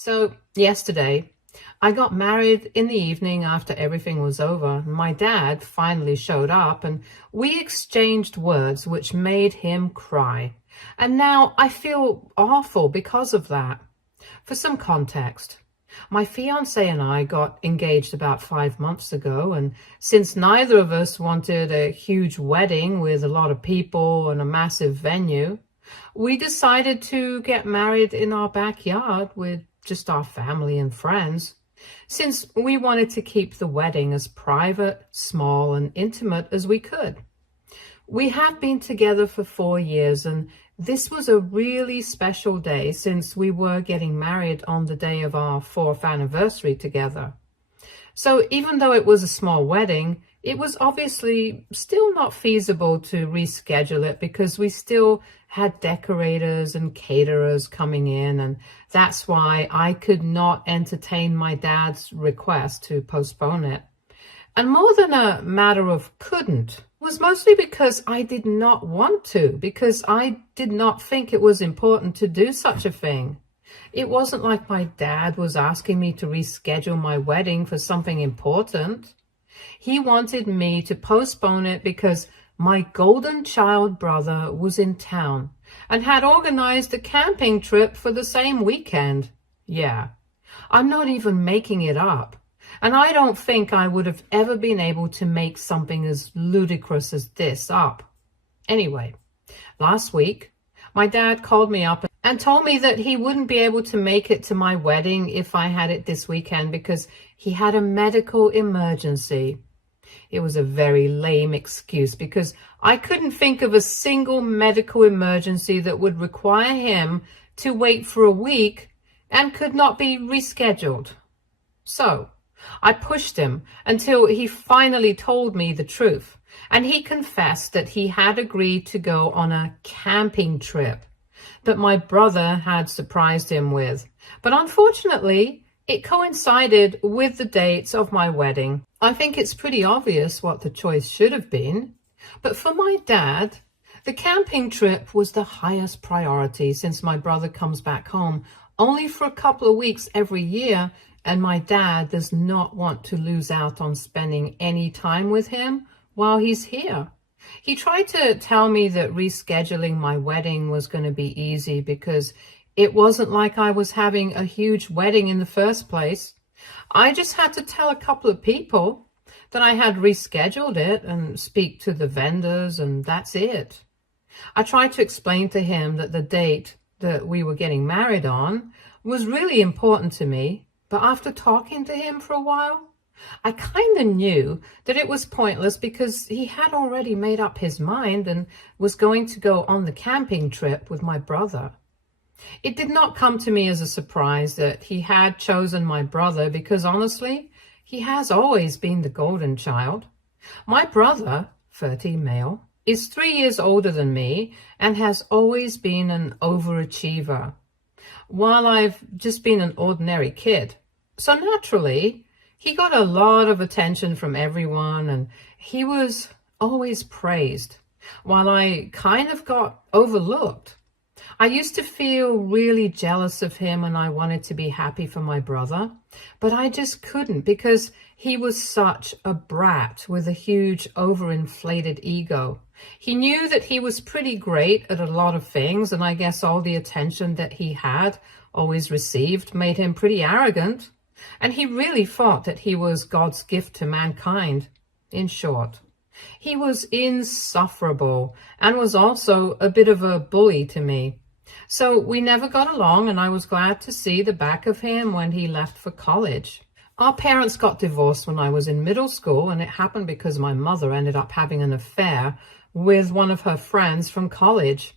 So yesterday, I got married in the evening after everything was over. My dad finally showed up and we exchanged words which made him cry. And now I feel awful because of that. For some context, my fiance and I got engaged about 5 months ago, and since neither of us wanted a huge wedding with a lot of people and a massive venue, we decided to get married in our backyard with just our family and friends, since we wanted to keep the wedding as private, small, and intimate as we could. We have been together for 4 years, and this was a really special day since we were getting married on the day of our 4th anniversary together. So even though it was a small wedding, it was obviously still not feasible to reschedule it because we still had decorators and caterers coming in, and that's why I could not entertain my dad's request to postpone it. And more than a matter of couldn't, was mostly because I did not want to, because I did not think it was important to do such a thing. It wasn't like my dad was asking me to reschedule my wedding for something important. He wanted me to postpone it because my golden child brother was in town and had organized a camping trip for the same weekend. Yeah, I'm not even making it up. And I don't think I would have ever been able to make something as ludicrous as this up. Anyway, last week, my dad called me up and told me that he wouldn't be able to make it to my wedding if I had it this weekend because he had a medical emergency. It was a very lame excuse because I couldn't think of a single medical emergency that would require him to wait for a week and could not be rescheduled. So I pushed him until he finally told me the truth, and he confessed that he had agreed to go on a camping trip that my brother had surprised him with. But unfortunately, it coincided with the dates of my wedding. I think it's pretty obvious what the choice should have been. But for my dad, the camping trip was the highest priority since my brother comes back home only for a couple of weeks every year, and my dad does not want to lose out on spending any time with him while he's here. He tried to tell me that rescheduling my wedding was going to be easy because it wasn't like I was having a huge wedding in the first place. I just had to tell a couple of people that I had rescheduled it and speak to the vendors, and that's it. I tried to explain to him that the date that we were getting married on was really important to me, but after talking to him for a while, I kind of knew that it was pointless because he had already made up his mind and was going to go on the camping trip with my brother. It did not come to me as a surprise that he had chosen my brother because honestly, he has always been the golden child. My brother, 30 male, is 3 years older than me and has always been an overachiever, while I've just been an ordinary kid. So naturally, he got a lot of attention from everyone and he was always praised, while I kind of got overlooked. I used to feel really jealous of him and I wanted to be happy for my brother, but I just couldn't because he was such a brat with a huge overinflated ego. He knew that he was pretty great at a lot of things, and I guess all the attention that he had always received made him pretty arrogant, and he really thought that he was God's gift to mankind. In short, he was insufferable and was also a bit of a bully to me. So we never got along, and I was glad to see the back of him when he left for college. Our parents got divorced when I was in middle school, and it happened because my mother ended up having an affair with one of her friends from college.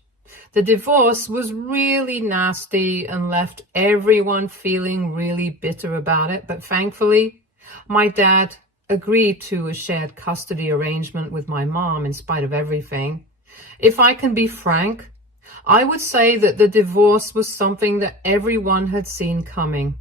The divorce was really nasty and left everyone feeling really bitter about it, but thankfully, my dad agreed to a shared custody arrangement with my mom in spite of everything. If I can be frank, I would say that the divorce was something that everyone had seen coming.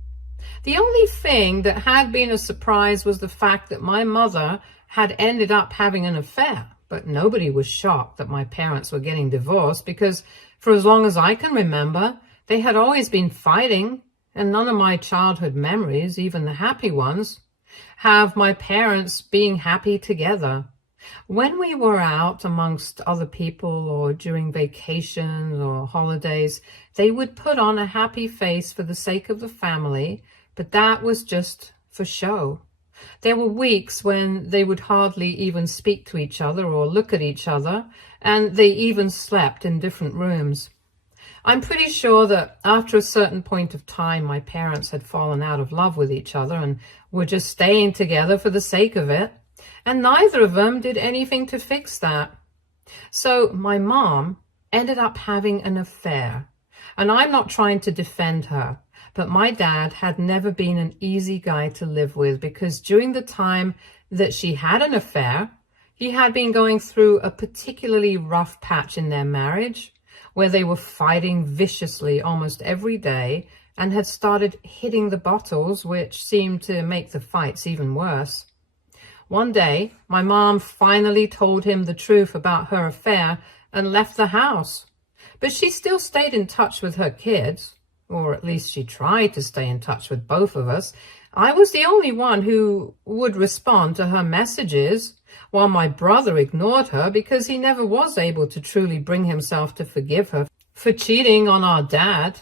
The only thing that had been a surprise was the fact that my mother had ended up having an affair, but nobody was shocked that my parents were getting divorced because for as long as I can remember, they had always been fighting and none of my childhood memories, even the happy ones, have my parents being happy together. When we were out amongst other people or during vacations or holidays, they would put on a happy face for the sake of the family, but that was just for show. There were weeks when they would hardly even speak to each other or look at each other, and they even slept in different rooms. I'm pretty sure that after a certain point of time, my parents had fallen out of love with each other and were just staying together for the sake of it, and neither of them did anything to fix that. So my mom ended up having an affair, and I'm not trying to defend her, but my dad had never been an easy guy to live with because during the time that she had an affair, he had been going through a particularly rough patch in their marriage where they were fighting viciously almost every day and had started hitting the bottles, which seemed to make the fights even worse. One day, my mom finally told him the truth about her affair and left the house. But she still stayed in touch with her kids, or at least she tried to stay in touch with both of us. I was the only one who would respond to her messages, while my brother ignored her because he never was able to truly bring himself to forgive her for cheating on our dad.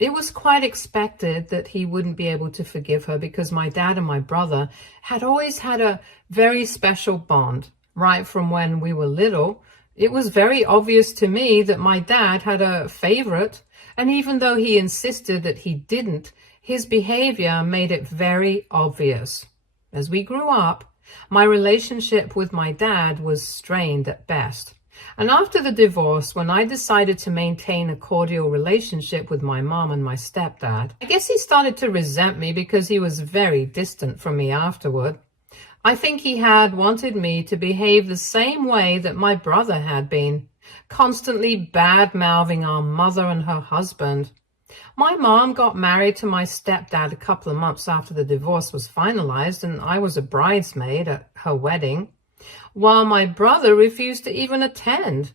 It was quite expected that he wouldn't be able to forgive her because my dad and my brother had always had a very special bond. Right from when we were little, it was very obvious to me that my dad had a favorite, and even though he insisted that he didn't, his behavior made it very obvious. As we grew up, my relationship with my dad was strained at best. And after the divorce, when I decided to maintain a cordial relationship with my mom and my stepdad, I guess he started to resent me because he was very distant from me afterward. I think he had wanted me to behave the same way that my brother had been, constantly bad-mouthing our mother and her husband. My mom got married to my stepdad a couple of months after the divorce was finalized, and I was a bridesmaid at her wedding, while my brother refused to even attend.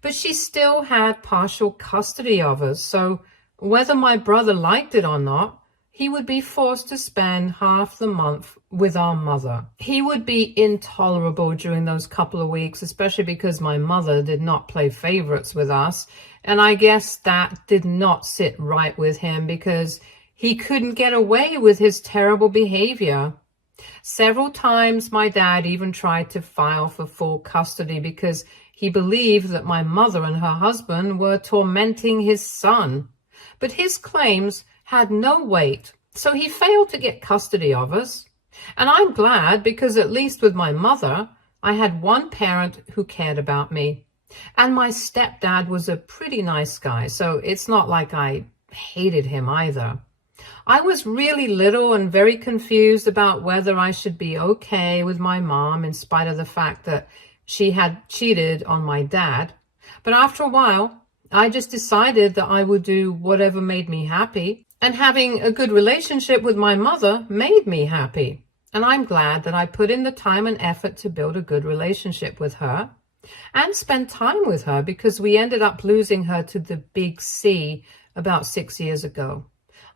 But she still had partial custody of us, so whether my brother liked it or not, he would be forced to spend half the month with our mother. He would be intolerable during those couple of weeks, especially because my mother did not play favorites with us. And I guess that did not sit right with him because he couldn't get away with his terrible behavior. Several times my dad even tried to file for full custody because he believed that my mother and her husband were tormenting his son. But his claims had no weight, so he failed to get custody of us. And I'm glad because at least with my mother, I had one parent who cared about me. And my stepdad was a pretty nice guy, so it's not like I hated him either. I was really little and very confused about whether I should be okay with my mom in spite of the fact that she had cheated on my dad. But after a while, I just decided that I would do whatever made me happy. And having a good relationship with my mother made me happy. And I'm glad that I put in the time and effort to build a good relationship with her and spend time with her because we ended up losing her to the big C about 6 years ago.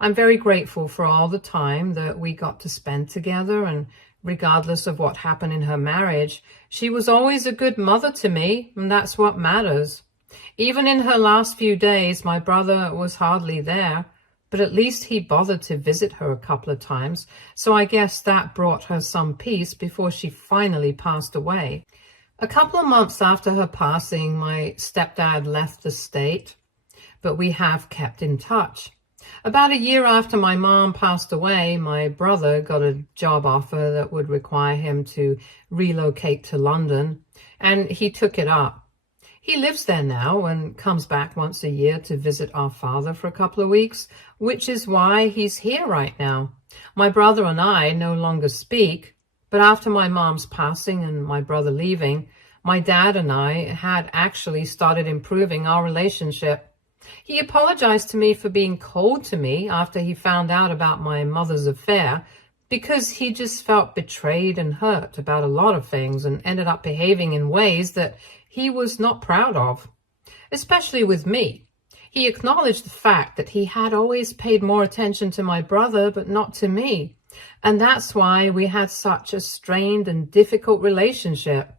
I'm very grateful for all the time that we got to spend together, and regardless of what happened in her marriage, she was always a good mother to me, and that's what matters. Even in her last few days, my brother was hardly there, but at least he bothered to visit her a couple of times, so I guess that brought her some peace before she finally passed away. A couple of months after her passing, my stepdad left the state, but we have kept in touch. About a year after my mom passed away, my brother got a job offer that would require him to relocate to London, and he took it up. He lives there now and comes back once a year to visit our father for a couple of weeks, which is why he's here right now. My brother and I no longer speak, but after my mom's passing and my brother leaving, my dad and I had actually started improving our relationship. He apologized to me for being cold to me after he found out about my mother's affair because he just felt betrayed and hurt about a lot of things and ended up behaving in ways that he was not proud of, especially with me. He acknowledged the fact that he had always paid more attention to my brother, but not to me. And that's why we had such a strained and difficult relationship.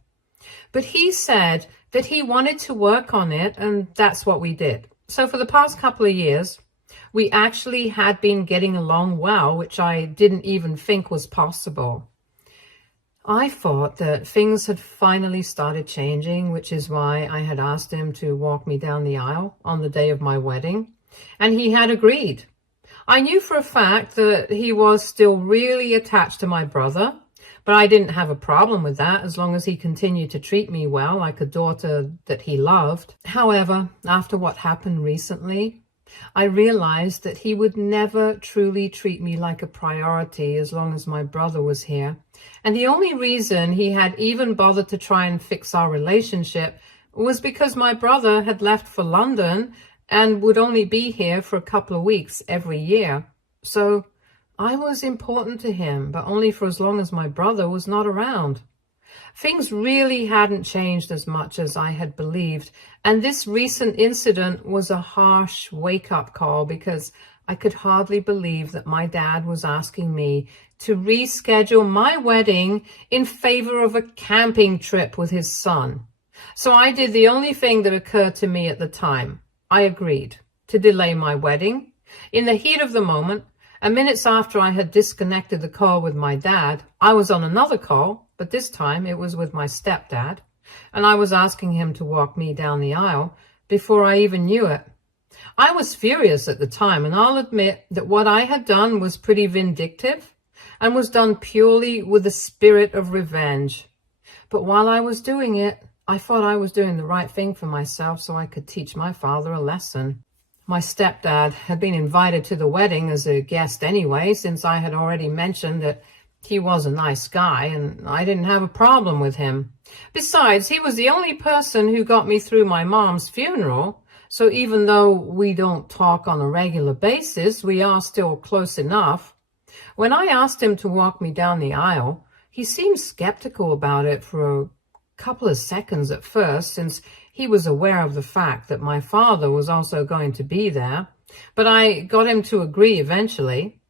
But he said that he wanted to work on it, and that's what we did. So for the past couple of years, we actually had been getting along well, which I didn't even think was possible. I thought that things had finally started changing, which is why I had asked him to walk me down the aisle on the day of my wedding, and he had agreed. I knew for a fact that he was still really attached to my brother, but I didn't have a problem with that as long as he continued to treat me well, like a daughter that he loved. However, after what happened recently, I realized that he would never truly treat me like a priority as long as my brother was here. And the only reason he had even bothered to try and fix our relationship was because my brother had left for London and would only be here for a couple of weeks every year. So I was important to him, but only for as long as my brother was not around. Things really hadn't changed as much as I had believed, and this recent incident was a harsh wake-up call because I could hardly believe that my dad was asking me to reschedule my wedding in favor of a camping trip with his son. So I did the only thing that occurred to me at the time. I agreed to delay my wedding. In the heat of the moment, and minutes after I had disconnected the call with my dad, I was on another call, but this time it was with my stepdad, and I was asking him to walk me down the aisle before I even knew it. I was furious at the time, and I'll admit that what I had done was pretty vindictive and was done purely with the spirit of revenge. But while I was doing it, I thought I was doing the right thing for myself so I could teach my father a lesson. My stepdad had been invited to the wedding as a guest anyway, since I had already mentioned that he was a nice guy and I didn't have a problem with him. Besides, he was the only person who got me through my mom's funeral, so even though we don't talk on a regular basis, we are still close enough. When I asked him to walk me down the aisle, he seemed skeptical about it for a couple of seconds at first, since he was aware of the fact that my father was also going to be there, but I got him to agree eventually.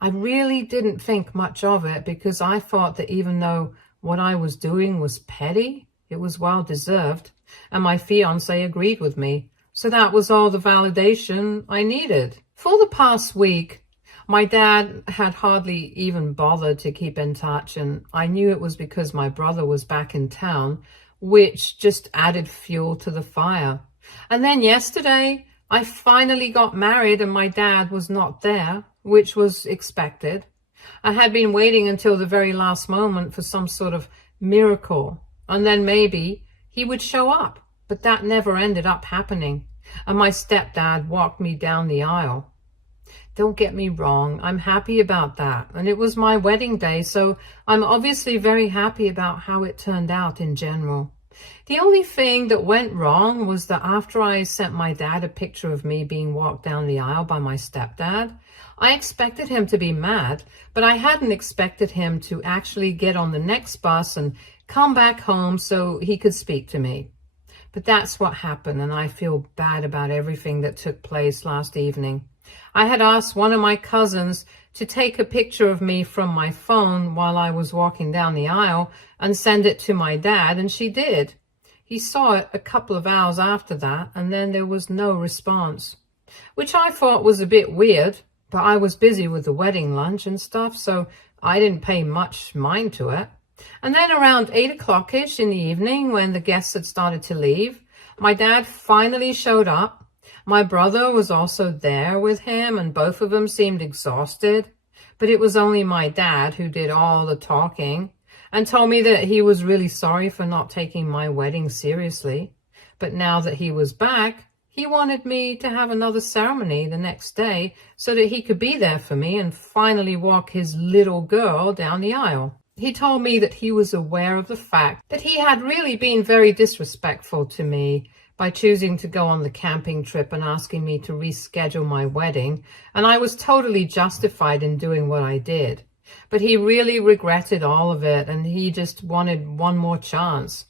I really didn't think much of it because I thought that even though what I was doing was petty, it was well deserved, and my fiancé agreed with me. So that was all the validation I needed. For the past week, my dad had hardly even bothered to keep in touch, and I knew it was because my brother was back in town, which just added fuel to the fire. And then yesterday, I finally got married and my dad was not there, which was expected. I had been waiting until the very last moment for some sort of miracle, and then maybe he would show up, but that never ended up happening, and my stepdad walked me down the aisle. Don't get me wrong, I'm happy about that, and it was my wedding day, so I'm obviously very happy about how it turned out in general. The only thing that went wrong was that after I sent my dad a picture of me being walked down the aisle by my stepdad, I expected him to be mad, but I hadn't expected him to actually get on the next bus and come back home so he could speak to me. But that's what happened, and I feel bad about everything that took place last evening. I had asked one of my cousins to take a picture of me from my phone while I was walking down the aisle and send it to my dad, and she did. He saw it a couple of hours after that, and then there was no response, which I thought was a bit weird, but I was busy with the wedding lunch and stuff, so I didn't pay much mind to it. And then around 8 o'clock-ish in the evening, when the guests had started to leave, my dad finally showed up. My brother was also there with him, and both of them seemed exhausted, but it was only my dad who did all the talking and told me that he was really sorry for not taking my wedding seriously. But now that he was back, he wanted me to have another ceremony the next day so that he could be there for me and finally walk his little girl down the aisle. He told me that he was aware of the fact that he had really been very disrespectful to me by choosing to go on the camping trip and asking me to reschedule my wedding, and I was totally justified in doing what I did. But he really regretted all of it, and he just wanted one more chance.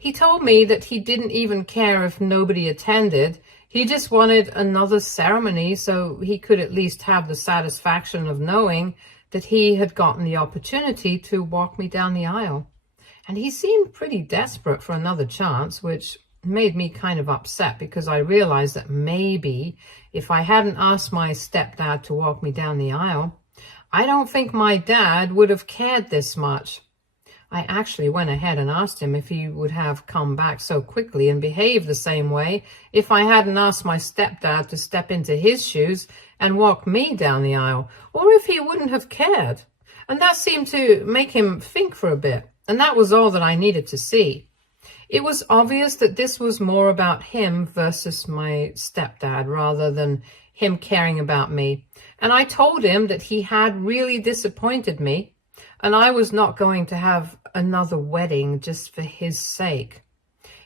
He told me that he didn't even care if nobody attended, He just wanted another ceremony so he could at least have the satisfaction of knowing that he had gotten the opportunity to walk me down the aisle. And he seemed pretty desperate for another chance, which made me kind of upset because I realized that maybe if I hadn't asked my stepdad to walk me down the aisle, I don't think my dad would have cared this much. I actually went ahead and asked him if he would have come back so quickly and behaved the same way if I hadn't asked my stepdad to step into his shoes and walk me down the aisle, or if he wouldn't have cared. And that seemed to make him think for a bit, and that was all that I needed to see. It was obvious that this was more about him versus my stepdad rather than him caring about me. And I told him that he had really disappointed me, and I was not going to have another wedding just for his sake.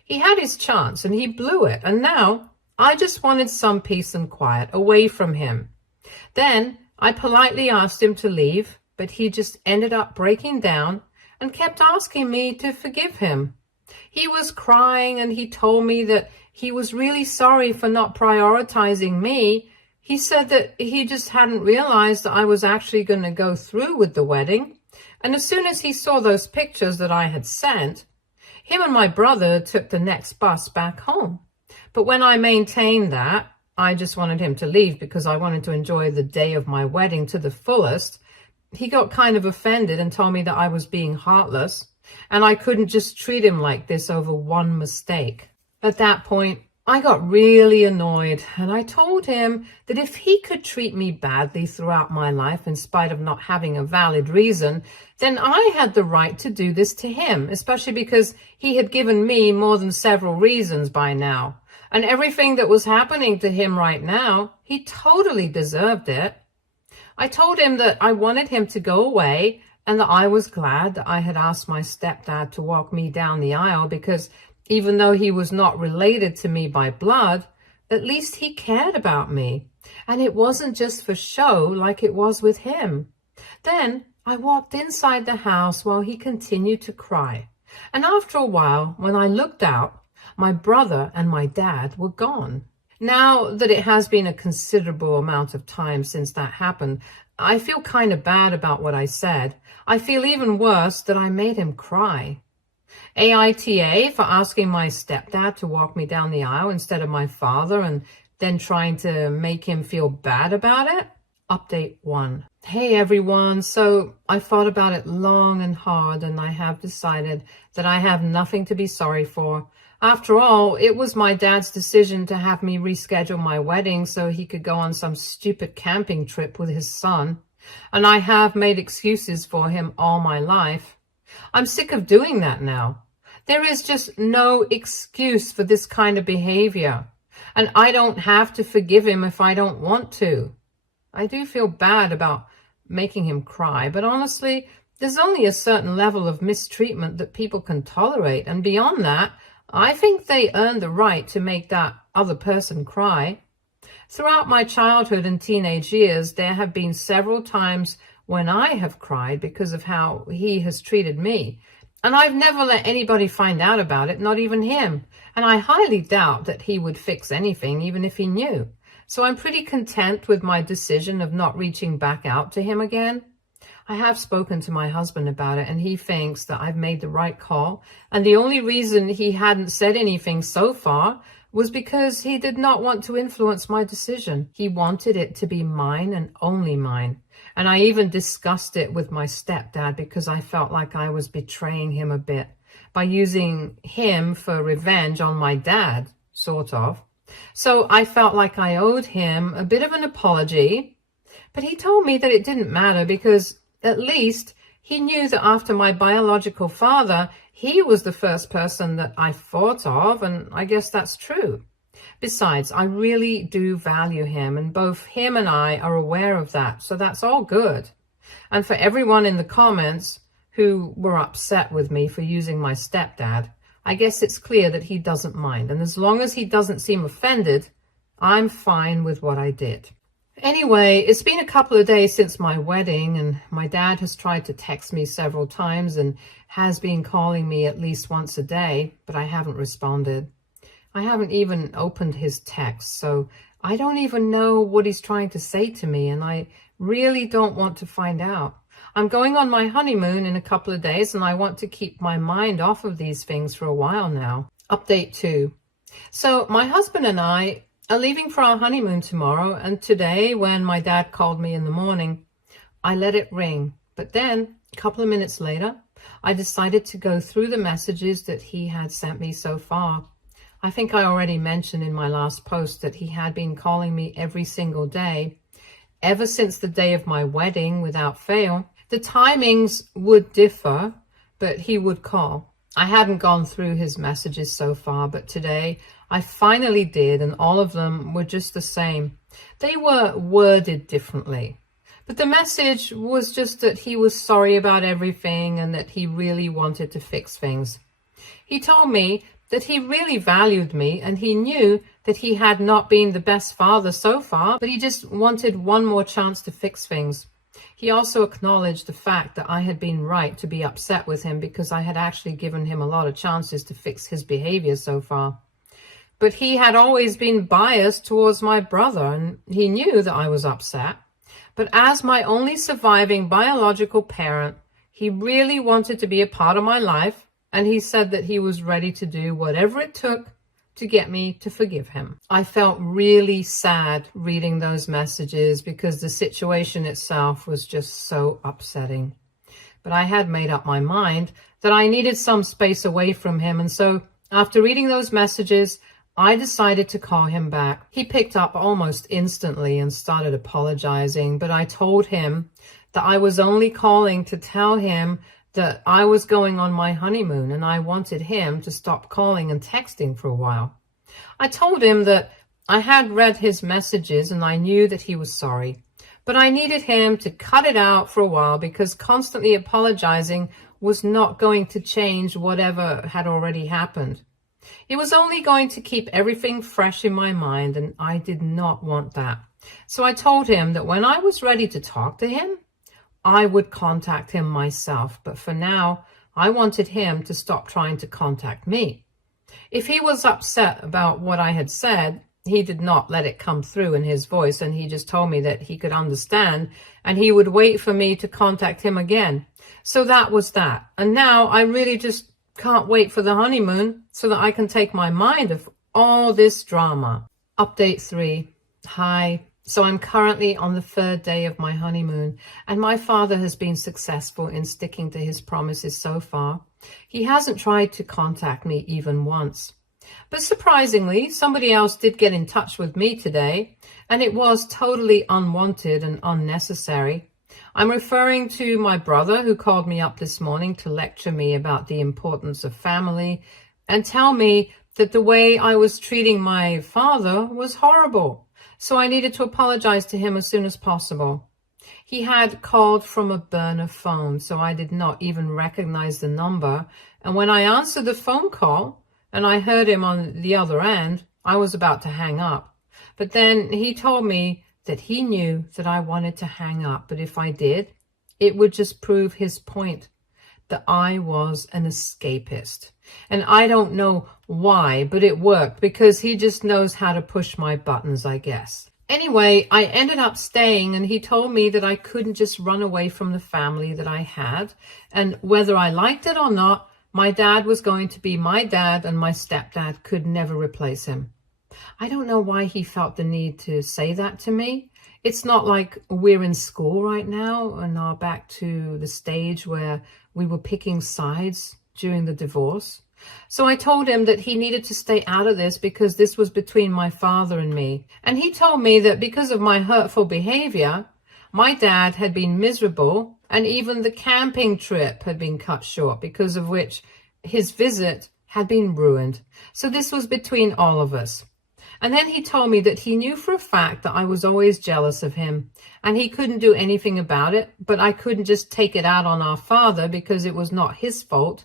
He had his chance and he blew it, and now I just wanted some peace and quiet away from him. Then I politely asked him to leave, but he just ended up breaking down and kept asking me to forgive him. He was crying and he told me that he was really sorry for not prioritizing me. He said that he just hadn't realized that I was actually going to go through with the wedding. And as soon as he saw those pictures that I had sent, him and my brother took the next bus back home. But when I maintained that I just wanted him to leave because I wanted to enjoy the day of my wedding to the fullest, he got kind of offended and told me that I was being heartless and I couldn't just treat him like this over one mistake. At that point, I got really annoyed, and I told him that if he could treat me badly throughout my life in spite of not having a valid reason, then I had the right to do this to him, especially because he had given me more than several reasons by now. And everything that was happening to him right now, he totally deserved it. I told him that I wanted him to go away and that I was glad that I had asked my stepdad to walk me down the aisle because even though he was not related to me by blood, at least he cared about me. And it wasn't just for show like it was with him. Then I walked inside the house while he continued to cry. And after a while, when I looked out, my brother and my dad were gone. Now that it has been a considerable amount of time since that happened, I feel kind of bad about what I said. I feel even worse that I made him cry. AITA for asking my stepdad to walk me down the aisle instead of my father and then trying to make him feel bad about it. Update 1. Hey everyone, so I thought about it long and hard and I have decided that I have nothing to be sorry for. After all, it was my dad's decision to have me reschedule my wedding so he could go on some stupid camping trip with his son. And I have made excuses for him all my life. I'm sick of doing that now. There is just no excuse for this kind of behavior. And I don't have to forgive him if I don't want to. I do feel bad about making him cry, but honestly, there's only a certain level of mistreatment that people can tolerate. And beyond that, I think they earn the right to make that other person cry. Throughout my childhood and teenage years, there have been several times when I have cried because of how he has treated me. And I've never let anybody find out about it, not even him. And I highly doubt that he would fix anything, even if he knew. So I'm pretty content with my decision of not reaching back out to him again. I have spoken to my husband about it, and he thinks that I've made the right call. And the only reason he hadn't said anything so far was because he did not want to influence my decision. He wanted it to be mine and only mine. And I even discussed it with my stepdad because I felt like I was betraying him a bit by using him for revenge on my dad, sort of. So I felt like I owed him a bit of an apology, but he told me that it didn't matter because at least he knew that after my biological father, he was the first person that I thought of, and I guess that's true. Besides, I really do value him, and both him and I are aware of that, so that's all good. And for everyone in the comments who were upset with me for using my stepdad, I guess it's clear that he doesn't mind, and as long as he doesn't seem offended, I'm fine with what I did. Anyway, it's been a couple of days since my wedding, and my dad has tried to text me several times and has been calling me at least once a day, but I haven't responded. I haven't even opened his text, so I don't even know what he's trying to say to me, and I really don't want to find out. I'm going on my honeymoon in a couple of days, and I want to keep my mind off of these things for a while now. Update 2. So my husband and I are leaving for our honeymoon tomorrow, and today when my dad called me in the morning, I let it ring. But then, a couple of minutes later, I decided to go through the messages that he had sent me so far. I think I already mentioned in my last post that he had been calling me every single day, ever since the day of my wedding without fail. The timings would differ, but he would call. I hadn't gone through his messages so far, but today I finally did, and all of them were just the same. They were worded differently, but the message was just that he was sorry about everything and that he really wanted to fix things. He told me that he really valued me and he knew that he had not been the best father so far, but he just wanted one more chance to fix things. He also acknowledged the fact that I had been right to be upset with him because I had actually given him a lot of chances to fix his behavior so far. But he had always been biased towards my brother, and he knew that I was upset. But as my only surviving biological parent, he really wanted to be a part of my life, and he said that he was ready to do whatever it took to get me to forgive him. I felt really sad reading those messages because the situation itself was just so upsetting. But I had made up my mind that I needed some space away from him, and so after reading those messages, I decided to call him back. He picked up almost instantly and started apologizing, but I told him that I was only calling to tell him that I was going on my honeymoon and I wanted him to stop calling and texting for a while. I told him that I had read his messages and I knew that he was sorry, but I needed him to cut it out for a while because constantly apologizing was not going to change whatever had already happened. It was only going to keep everything fresh in my mind, and I did not want that. So I told him that when I was ready to talk to him, I would contact him myself, but for now, I wanted him to stop trying to contact me. If he was upset about what I had said, he did not let it come through in his voice, and he just told me that he could understand, and he would wait for me to contact him again. So that was that. And now I really just can't wait for the honeymoon so that I can take my mind off all this drama. Update 3. Hi. So I'm currently on the 3rd day of my honeymoon, and my father has been successful in sticking to his promises so far. He hasn't tried to contact me even once. But surprisingly, somebody else did get in touch with me today, and it was totally unwanted and unnecessary. I'm referring to my brother who called me up this morning to lecture me about the importance of family and tell me that the way I was treating my father was horrible. So I needed to apologize to him as soon as possible. He had called from a burner phone, so I did not even recognize the number. And when I answered the phone call and I heard him on the other end, I was about to hang up. But then he told me that he knew that I wanted to hang up, but if I did, it would just prove his point, that I was an escapist. And I don't know why, but it worked because he just knows how to push my buttons, I guess. Anyway, I ended up staying, and he told me that I couldn't just run away from the family that I had, and whether I liked it or not, my dad was going to be my dad and my stepdad could never replace him. I don't know why he felt the need to say that to me. It's not like we're in school right now and are back to the stage where we were picking sides during the divorce. So I told him that he needed to stay out of this because this was between my father and me. And he told me that because of my hurtful behavior, my dad had been miserable and even the camping trip had been cut short, because of which his visit had been ruined. So this was between all of us. And then he told me that he knew for a fact that I was always jealous of him and he couldn't do anything about it, but I couldn't just take it out on our father because it was not his fault,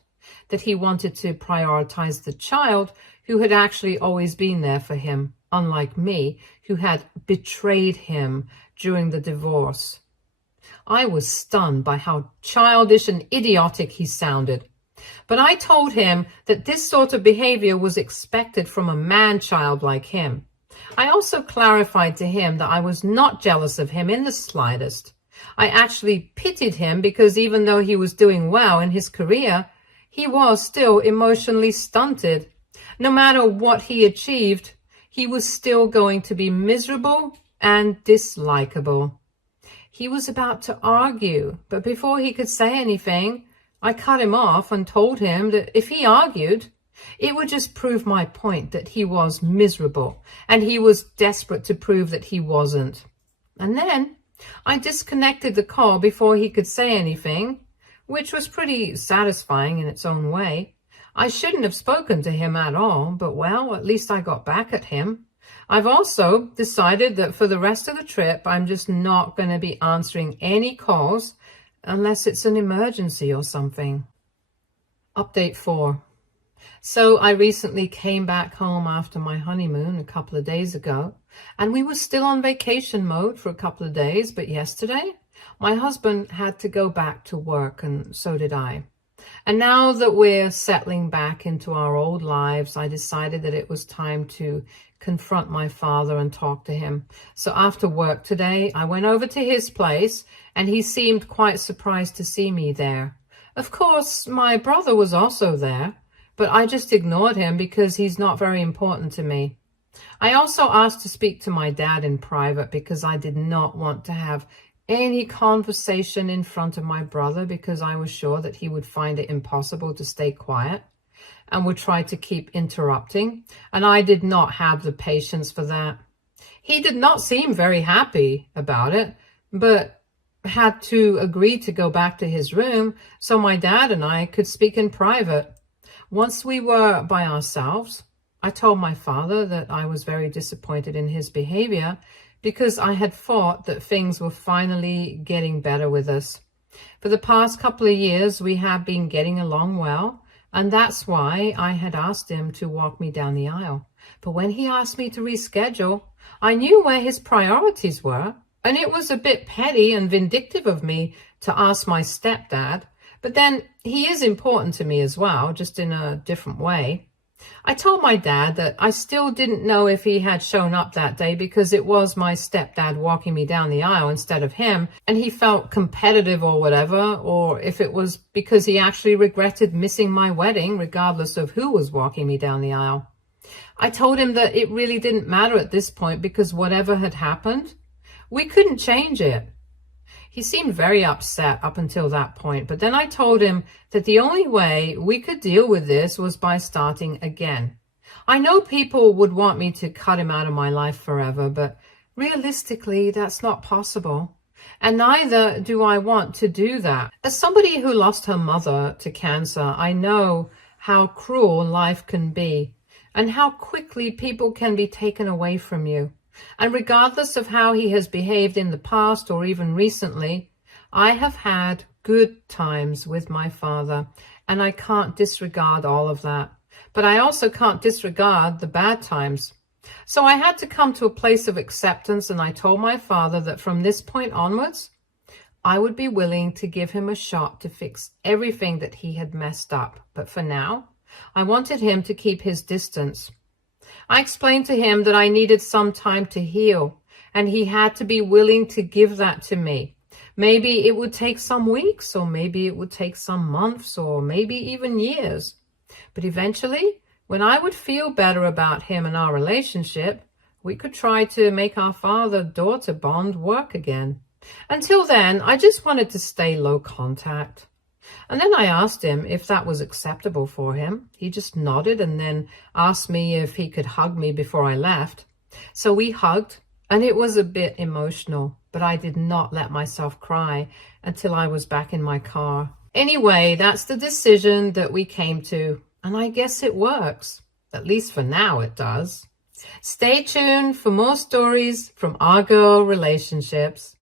that he wanted to prioritize the child who had actually always been there for him, unlike me, who had betrayed him during the divorce. I was stunned by how childish and idiotic he sounded. But I told him that this sort of behavior was expected from a man-child like him. I also clarified to him that I was not jealous of him in the slightest. I actually pitied him because even though he was doing well in his career, he was still emotionally stunted. No matter what he achieved, he was still going to be miserable and dislikable. He was about to argue, but before he could say anything, I cut him off and told him that if he argued, it would just prove my point that he was miserable, and he was desperate to prove that he wasn't. And then I disconnected the call before he could say anything, which was pretty satisfying in its own way. I shouldn't have spoken to him at all, but well, at least I got back at him. I've also decided that for the rest of the trip, I'm just not going to be answering any calls unless it's an emergency or something. Update 4. So I recently came back home after my honeymoon a couple of days ago, and we were still on vacation mode for a couple of days, but yesterday my husband had to go back to work, and so did I. And now that we're settling back into our old lives, I decided that it was time to confront my father and talk to him. So after work today, I went over to his place, and he seemed quite surprised to see me there. Of course, my brother was also there, but I just ignored him because he's not very important to me. I also asked to speak to my dad in private because I did not want to have any conversation in front of my brother because I was sure that he would find it impossible to stay quiet and would try to keep interrupting, and I did not have the patience for that. He did not seem very happy about it, but had to agree to go back to his room so my dad and I could speak in private. Once we were by ourselves, I told my father that I was very disappointed in his behavior because I had thought that things were finally getting better with us. For the past couple of years, we have been getting along well, and that's why I had asked him to walk me down the aisle. But when he asked me to reschedule, I knew where his priorities were, and it was a bit petty and vindictive of me to ask my stepdad. But then he is important to me as well, just in a different way. I told my dad that I still didn't know if he had shown up that day because it was my stepdad walking me down the aisle instead of him, and he felt competitive or whatever, or if it was because he actually regretted missing my wedding regardless of who was walking me down the aisle. I told him that it really didn't matter at this point because whatever had happened, we couldn't change it. He seemed very upset up until that point, but then I told him that the only way we could deal with this was by starting again. I know people would want me to cut him out of my life forever, but realistically, that's not possible. And neither do I want to do that. As somebody who lost her mother to cancer, I know how cruel life can be and how quickly people can be taken away from you. And regardless of how he has behaved in the past or even recently, I have had good times with my father, and I can't disregard all of that. But I also can't disregard the bad times. So I had to come to a place of acceptance, and I told my father that from this point onwards, I would be willing to give him a shot to fix everything that he had messed up. But for now, I wanted him to keep his distance. I explained to him that I needed some time to heal, and he had to be willing to give that to me. Maybe it would take some weeks, or maybe it would take some months, or maybe even years. But eventually, when I would feel better about him and our relationship, we could try to make our father-daughter bond work again. Until then, I just wanted to stay low contact. And then I asked him if that was acceptable for him. He just nodded and then asked me if he could hug me before I left. So we hugged, and it was a bit emotional, but I did not let myself cry until I was back in my car. Anyway, that's the decision that we came to, and I guess it works. At least for now it does. Stay tuned for more stories from our girl relationships.